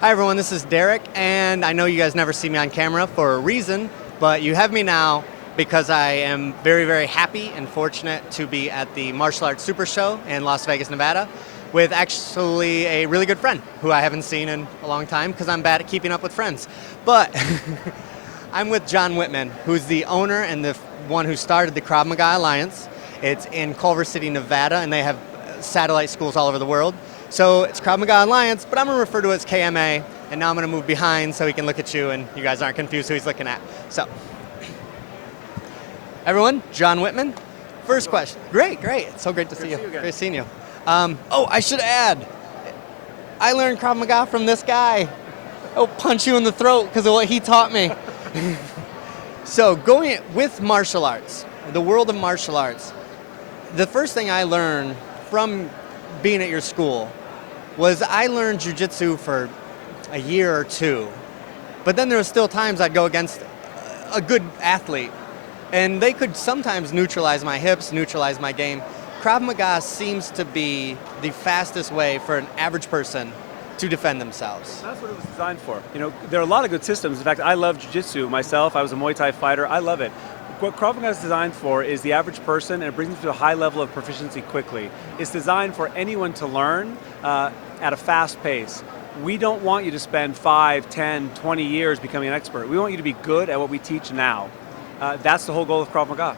Hi everyone, this is Derek, and I know you guys never see me on camera for a reason, but you have me now because I am very, very happy and fortunate to be at the Martial Arts Super Show in Las Vegas, Nevada, with actually a really good friend who I haven't seen in a long time because I'm bad at keeping up with friends. But I'm with John Whitman, who's the owner and the one who started the Krav Maga Alliance. It's in Culver City, Nevada, and they have satellite schools all over the world. So it's Krav Maga Alliance, but I'm going to refer to it as KMA, and now I'm going to move behind so he can look at you and you guys aren't confused who he's looking at. So, everyone, John Whitman. First question. Great, great. It's so great to see you. Great seeing you. I should add, I learned Krav Maga from this guy. I'll punch you in the throat because of what he taught me. So going with martial arts, the world of martial arts, the first thing I learned from being at your school was I learned jiu-jitsu for a year or two, but then there were still times I'd go against a good athlete, and they could sometimes neutralize my hips, neutralize my game. Krav Maga seems to be the fastest way for an average person to defend themselves. That's what it was designed for. You know, there are a lot of good systems. In fact, I love jiu-jitsu myself. I was a Muay Thai fighter. I love it. What Krav Maga is designed for is the average person, and it brings them to a high level of proficiency quickly. It's designed for anyone to learn at a fast pace. We don't want you to spend 5, 10, 20 years becoming an expert. We want you to be good at what we teach now. That's the whole goal of Krav Maga.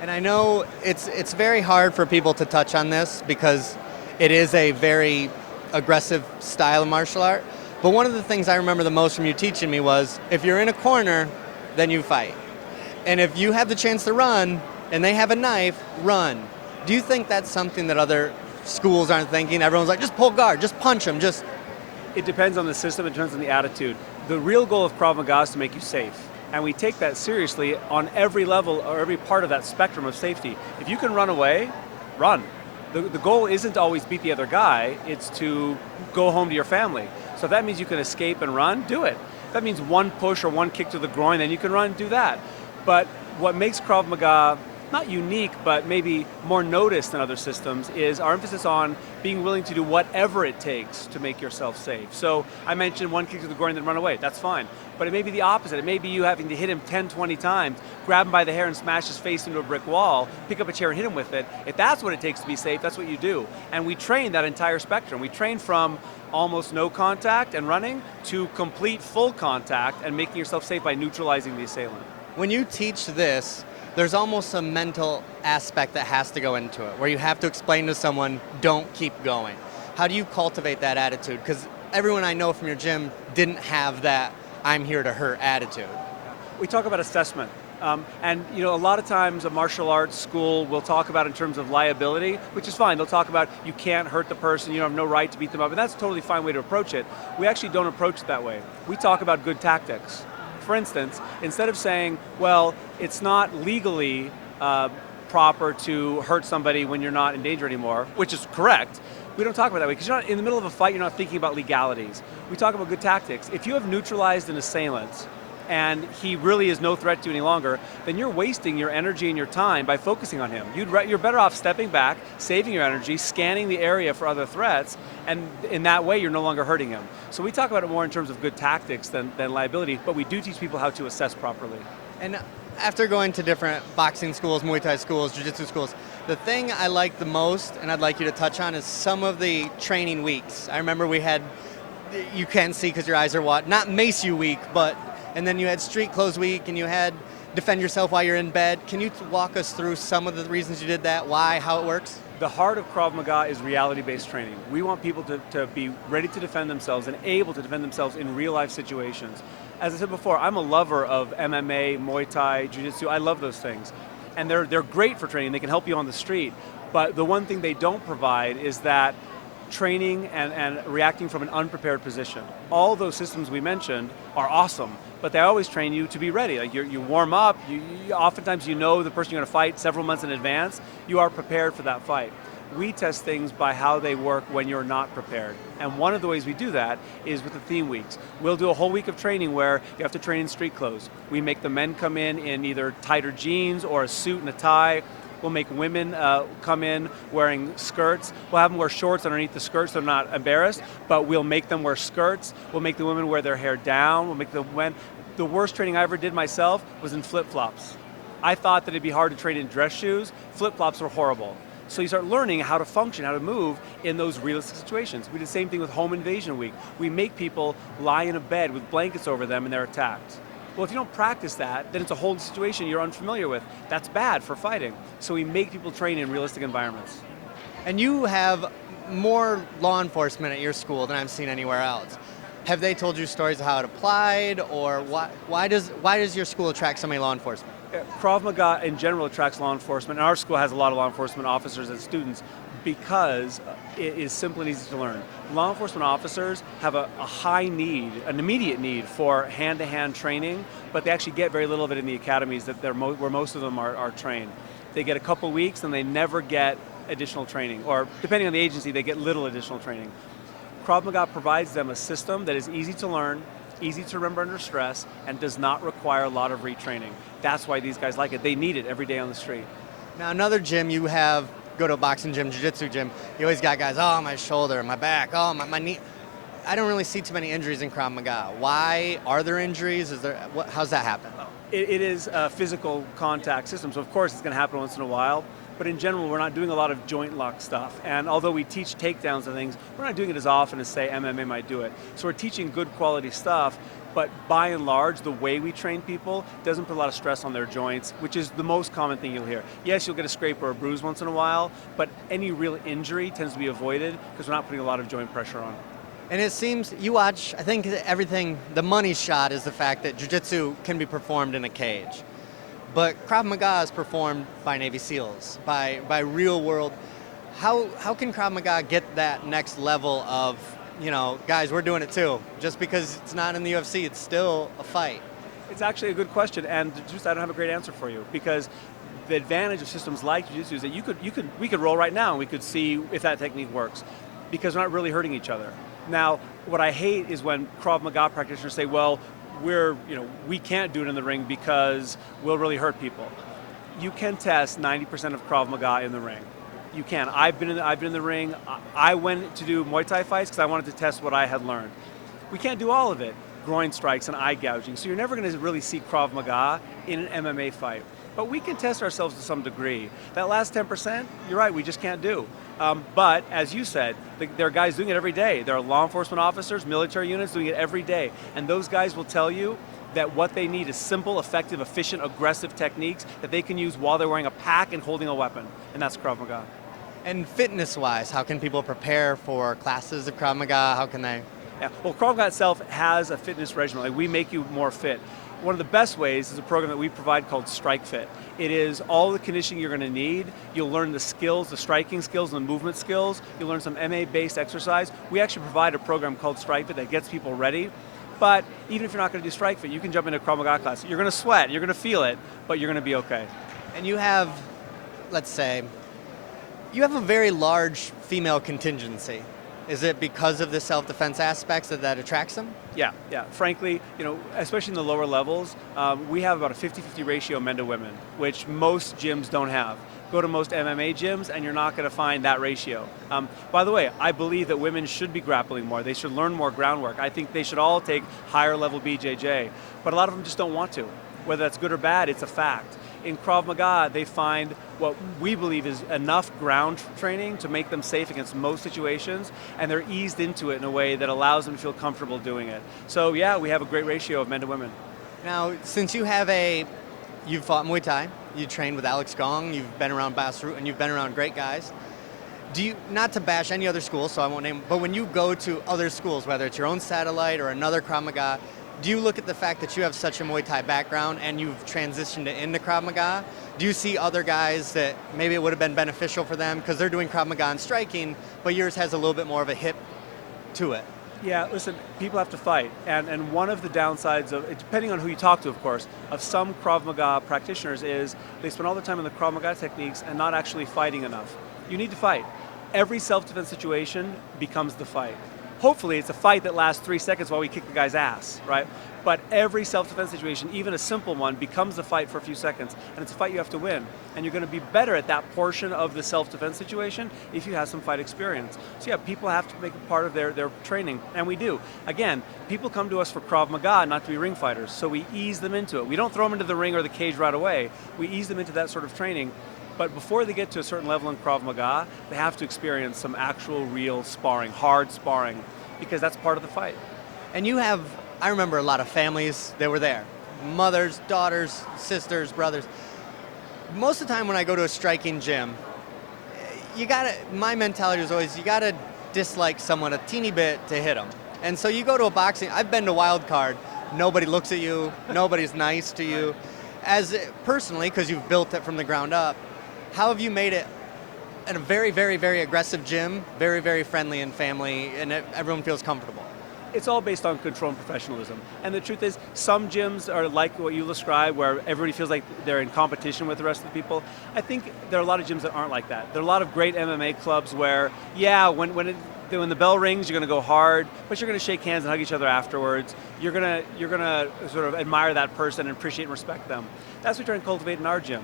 And I know it's very hard for people to touch on this because it is a very aggressive style of martial art. But one of the things I remember the most from you teaching me was, if you're in a corner, then you fight. And if you have the chance to run and they have a knife, run. Do you think that's something that other schools aren't thinking? Everyone's like, just pull guard, just punch them, just... It depends on the system, it depends on the attitude. The real goal of Krav Maga is to make you safe. And we take that seriously on every level or every part of that spectrum of safety. If you can run away, run. The goal isn't to always beat the other guy, it's to go home to your family. So if that means you can escape and run, do it. If that means one push or one kick to the groin, then you can run, do that. But what makes Krav Maga not unique, but maybe more noticed than other systems is our emphasis on being willing to do whatever it takes to make yourself safe. So I mentioned one kick to the groin and then run away, that's fine. But it may be the opposite. It may be you having to hit him 10, 20 times, grab him by the hair and smash his face into a brick wall, pick up a chair and hit him with it. If that's what it takes to be safe, that's what you do. And we train that entire spectrum. We train from almost no contact and running to complete full contact and making yourself safe by neutralizing the assailant. When you teach this, there's almost a mental aspect that has to go into it, where you have to explain to someone, don't keep going. How do you cultivate that attitude? Because everyone I know from your gym didn't have that I'm here to hurt attitude. We talk about assessment. And you know, a lot of times a martial arts school will talk about in terms of liability, which is fine. They'll talk about you can't hurt the person, you have no right to beat them up, and that's a totally fine way to approach it. We actually don't approach it that way. We talk about good tactics. For instance, instead of saying, well, it's not legally proper to hurt somebody when you're not in danger anymore, which is correct, we don't talk about it that way, because you're not in the middle of a fight, you're not thinking about legalities. We talk about good tactics. If you have neutralized an assailant, and he really is no threat to you any longer, then you're wasting your energy and your time by focusing on him. You're better off stepping back, saving your energy, scanning the area for other threats, and in that way you're no longer hurting him. So we talk about it more in terms of good tactics than liability, but we do teach people how to assess properly. And after going to different boxing schools, Muay Thai schools, jiu-jitsu schools, the thing I like the most, and I'd like you to touch on, is some of the training weeks. I remember we had, you can't see because your eyes are what, not Mace You week, but and then you had Street Clothes Week, and you had Defend Yourself While You're in Bed. Can you walk us through some of the reasons you did that, why, how it works? The heart of Krav Maga is reality-based training. We want people to be ready to defend themselves and able to defend themselves in real-life situations. As I said before, I'm a lover of MMA, Muay Thai, Jiu-Jitsu. I love those things. And they're great for training. They can help you on the street. But the one thing they don't provide is that training and reacting from an unprepared position. All those systems we mentioned are awesome, but they always train you to be ready. Like you warm up, oftentimes you know the person you're going to fight several months in advance, you are prepared for that fight. We test things by how they work when you're not prepared. And one of the ways we do that is with the theme weeks. We'll do a whole week of training where you have to train in street clothes. We make the men come in either tighter jeans or a suit and a tie. We'll make women come in wearing skirts. We'll have them wear shorts underneath the skirts so they're not embarrassed, but we'll make them wear skirts. We'll make the women wear their hair down. We'll make the worst training I ever did myself was in flip-flops. I thought that it'd be hard to train in dress shoes. Flip-flops were horrible. So you start learning how to function, how to move in those realistic situations. We did the same thing with Home Invasion Week. We make people lie in a bed with blankets over them and they're attacked. Well, if you don't practice that, then it's a whole situation you're unfamiliar with. That's bad for fighting. So we make people train in realistic environments. And you have more law enforcement at your school than I've seen anywhere else. Have they told you stories of how it applied, or why does your school attract so many law enforcement? Krav Maga in general attracts law enforcement, and our school has a lot of law enforcement officers and students because it is simple and easy to learn. Law enforcement officers have a high need, an immediate need for hand-to-hand training, but they actually get very little of it in the academies where most of them are trained. They get a couple weeks and they never get additional training, or depending on the agency, they get little additional training. Krav Maga provides them a system that is easy to learn, easy to remember under stress, and does not require a lot of retraining. That's why these guys like it. They need it every day on the street. Now, another gym you have, go to a boxing gym, jiu-jitsu gym, you always got guys, oh, my shoulder, my back, oh, my knee. I don't really see too many injuries in Krav Maga. Why are there injuries? How's that happen? It is a physical contact system, so of course it's going to happen once in a while. But in general, we're not doing a lot of joint lock stuff. And although we teach takedowns and things, we're not doing it as often as, say, MMA might do it. So we're teaching good quality stuff, but by and large, the way we train people doesn't put a lot of stress on their joints, which is the most common thing you'll hear. Yes, you'll get a scrape or a bruise once in a while, but any real injury tends to be avoided because we're not putting a lot of joint pressure on. And it seems, you watch, I think everything, the money shot is the fact that jiu-jitsu can be performed in a cage. But Krav Maga is performed by Navy SEALs, by real world. How can Krav Maga get that next level of, guys, we're doing it too. Just because it's not in the UFC, it's still a fight. It's actually a good question, and just I don't have a great answer for you, because the advantage of systems like jiu-jitsu is that we could roll right now and we could see if that technique works, because we're not really hurting each other. Now, what I hate is when Krav Maga practitioners say, well, we can't do it in the ring because we'll really hurt people. You can test 90% of Krav Maga in the ring. You can. I've been in the ring. I went to do Muay Thai fights because I wanted to test what I had learned. We can't do all of it. Groin strikes and eye gouging. So you're never going to really see Krav Maga in an MMA fight. But we can test ourselves to some degree. That last 10%, you're right, we just can't do. But as you said, there are guys doing it every day. There are law enforcement officers, military units doing it every day. And those guys will tell you that what they need is simple, effective, efficient, aggressive techniques that they can use while they're wearing a pack and holding a weapon. And that's Krav Maga. And fitness-wise, how can people prepare for classes of Krav Maga? How can they? Yeah. Well, Krav Maga itself has a fitness regimen. Like, we make you more fit. One of the best ways is a program that we provide called Strike Fit. It is all the conditioning you're going to need. You'll learn the skills, the striking skills, and the movement skills. You'll learn some MMA-based exercise. We actually provide a program called Strike Fit that gets people ready. But even if you're not going to do Strike Fit, you can jump into a Krav Maga class. You're going to sweat, you're going to feel it, but you're going to be okay. And you have, let's say, you have a very large female contingency. Is it because of the self-defense aspects that attracts them? Yeah. Frankly, especially in the lower levels, we have about a 50-50 ratio men to women, which most gyms don't have. Go to most MMA gyms and you're not going to find that ratio. By the way, I believe that women should be grappling more. They should learn more groundwork. I think they should all take higher level BJJ, but a lot of them just don't want to. Whether that's good or bad, it's a fact. In Krav Maga, they find what we believe is enough ground training to make them safe against most situations, and they're eased into it in a way that allows them to feel comfortable doing it. So yeah, we have a great ratio of men to women. Now, since you've fought Muay Thai, you trained with Alex Gong, you've been around Basrut, and you've been around great guys. Not to bash any other school, so I won't name, but when you go to other schools, whether it's your own satellite or another Krav Maga, do you look at the fact that you have such a Muay Thai background and you've transitioned into Krav Maga? Do you see other guys that maybe it would have been beneficial for them because they're doing Krav Maga and striking, but yours has a little bit more of a hip to it? Yeah, listen, people have to fight. And one of the downsides of, depending on who you talk to, of course, of some Krav Maga practitioners is they spend all their time on the Krav Maga techniques and not actually fighting enough. You need to fight. Every self-defense situation becomes the fight. Hopefully it's a fight that lasts 3 seconds while we kick the guy's ass, right? But every self-defense situation, even a simple one, becomes a fight for a few seconds, and it's a fight you have to win. And you're going to be better at that portion of the self-defense situation if you have some fight experience. So yeah, people have to make it part of their training, and we do. Again, people come to us for Krav Maga, not to be ring fighters, so we ease them into it. We don't throw them into the ring or the cage right away. We ease them into that sort of training. But before they get to a certain level in Krav Maga, they have to experience some actual real sparring, hard sparring, because that's part of the fight. And you have, I remember a lot of families that were there. Mothers, daughters, sisters, brothers. Most of the time when I go to a striking gym, my mentality is always, you gotta dislike someone a teeny bit to hit them. And so you go to a boxing, I've been to Wild Card, nobody looks at you, nobody's nice to you. Personally, because you've built it from the ground up, how have you made it at a very, very, very aggressive gym, very, very friendly and family, and everyone feels comfortable? It's all based on control and professionalism. And the truth is, some gyms are like what you described, where everybody feels like they're in competition with the rest of the people. I think there are a lot of gyms that aren't like that. There are a lot of great MMA clubs where, yeah, when the bell rings, you're going to go hard, but you're going to shake hands and hug each other afterwards. You're going to sort of admire that person and appreciate and respect them. That's what we try and cultivate in our gym.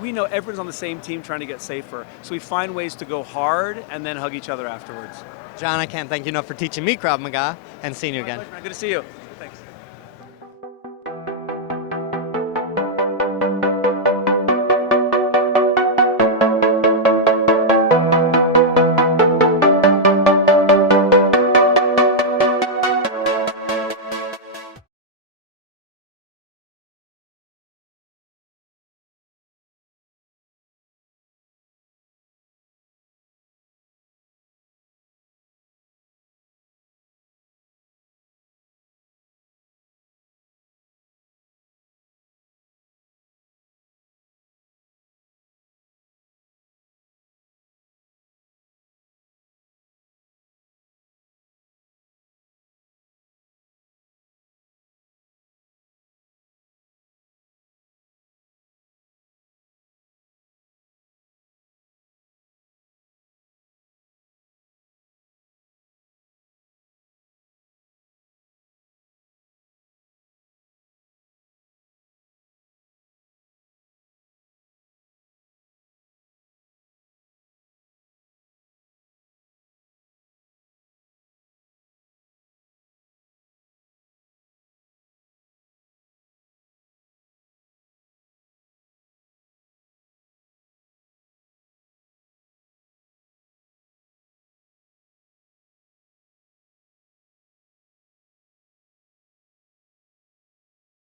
We know everyone's on the same team trying to get safer, so we find ways to go hard and then hug each other afterwards. John, I can't thank you enough for teaching me Krav Maga and seeing you again. Good to see you.